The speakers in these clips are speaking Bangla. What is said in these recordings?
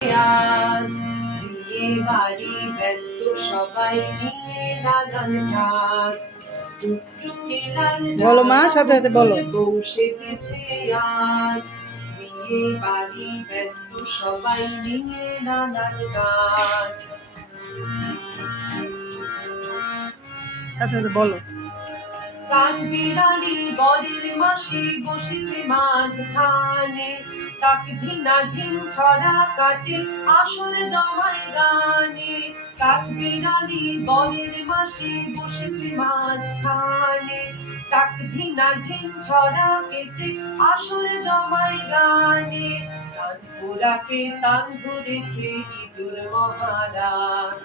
আজ বিয়ে বাড়ি ব্যস্ত সবাই নিয়ে নানান কাজ। টুকটুকে লাল বলো মা, সাথে সাথে বলো। বউ সেজেছে আজ বিয়ে বাড়ি ব্যস্ত সবাই নিয়ে নানান কাজ। সাথে সাথে বলো। কাঠবিড়ালি বরের মাসি বসেছে মাঝখানে, তাক ধিনাধীন ছড়া কাটে আসর জমায় গানে। কাঠবিড়ালি বরের মাসি বসেছে মাঝখানে, তাক ধিনাধীন ছড়া কেটে আসর জমায় গানে। তানপুরাকে তান ধরেছে ইঁদুর মহারাজ,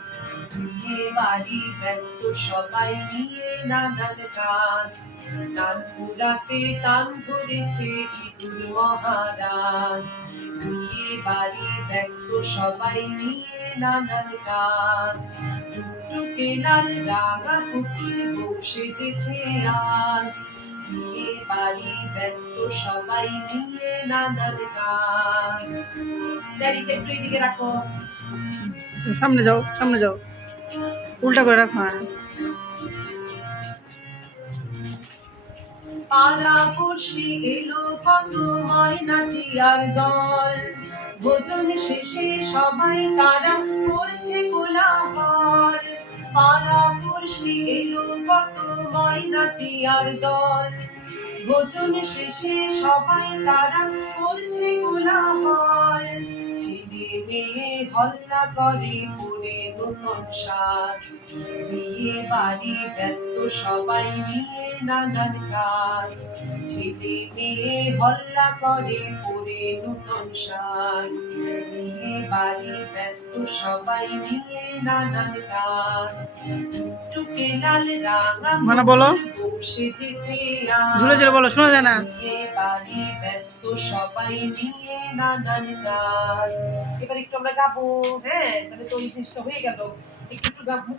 বিয়ে বাড়ি ব্যস্ত সবাই নিয়ে নানান কাজ। তানপুরাতে তান ধরেছে ইঁদুর মহারাজ, বিয়ে বাড়ি ব্যস্ত সবাই নিয়ে নানান কাজ। টুকটুকে লাল রাঙা পুতুল বউ সেজেছে আজ, বিয়ে বাড়ি ব্যস্ত সবাই নিয়ে নানান কাজ। ড্যাডিটা একটু এদিকে রাখো, সামনে যাও, সামনে যাও, উল্টা করে রাখো। হ্যাঁ, পাড়াপড়শি এলো কত ময়নাটিয়ার দল, ভোজন শেষে সবাই তারা করছে কোলাহল। পাড়াপড়শি এলো কত ময়নাটিয়ার দল, ভোজন শেষে সবাই তারা করছে কোলাহল। ছেলে মেয়ে হল্লা করে পরে নতুন সাজ, বিয়ে বাড়ি ব্যস্ত সবাই নিয়ে নানান কাজ। ছেলে মেয়ে হল্লা করে পরে নতুন সাজ, বিয়ে বাড়ি ব্যস্ত সবাই নিয়ে নানান কাজ। টুকটুকে লাল রাঙা মানে বলো, বউ সেজেছে জুড়ে জুড়ে বলো, শোনা যায় না। বিয়ে বাড়ি ব্যস্ত সবাই নিয়ে নানান কাজ। এবার একটু আমরা গাবো, হ্যাঁ, তাহলে তো এই জিনিসটা হয়ে গেল। একটু গাবো।